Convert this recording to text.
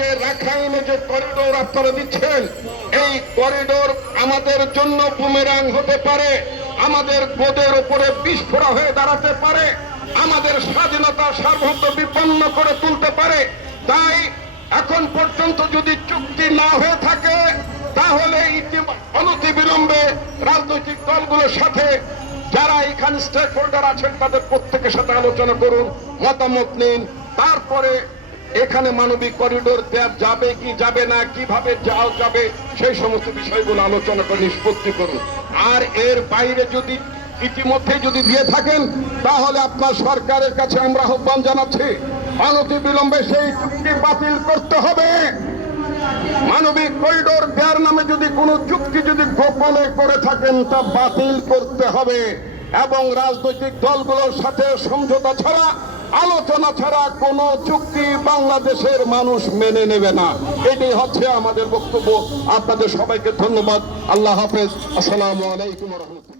যে রাখাইনে যে করিডোর আপনারা দিচ্ছেন, এই করিডোর আমাদের জন্য বুমেরাং হতে পারে, আমাদের বোধের উপরে বিস্ফোরণ হয়ে দাঁড়াতে পারে, আমাদের স্বাধীনতা সার্বভৌমত্ব বিপন্ন করে তুলতে পারে। তাই এখন পর্যন্ত যদি চুক্তি না হয়ে থাকে, তাহলে অনতিবিলম্বে রাজনৈতিক দলগুলোর সাথে যারা এখানে স্টেক হোল্ডার আছেন তাদের প্রত্যেকের সাথে আলোচনা করুন, মতামত নিন। তারপরে এখানে মানবিক করিডোর দেওয়া যাবে কি যাবে না, কিভাবে যাওয়া যাবে, সেই সমস্ত বিষয়গুলো আলোচনা করে নিষ্পত্তি করুন। আর এর বাইরে যদি ইতিমধ্যে যদি দিয়ে থাকেন, তাহলে আপনার সরকারের কাছে আমরা আহ্বান জানাচ্ছি, অনতিবিলম্বে সেই চুক্তি বাতিল করতে হবে। মানবিক করিডোর দেওয়ার নামে যদি কোনো চুক্তি যদি গোপনে করে থাকেন, তা বাতিল করতে হবে এবং রাজনৈতিক দলগুলোর সাথে সমঝোতা ছাড়া, আলোচনা ছাড়া কোনো চুক্তি বাংলাদেশের মানুষ মেনে নেবে না। এটাই হচ্ছে আমাদের বক্তব্য। আপনাদের সবাইকে ধন্যবাদ। আল্লাহ হাফেজ। আসসালামু আলাইকুম ওয়া রাহমাতুল্লাহ।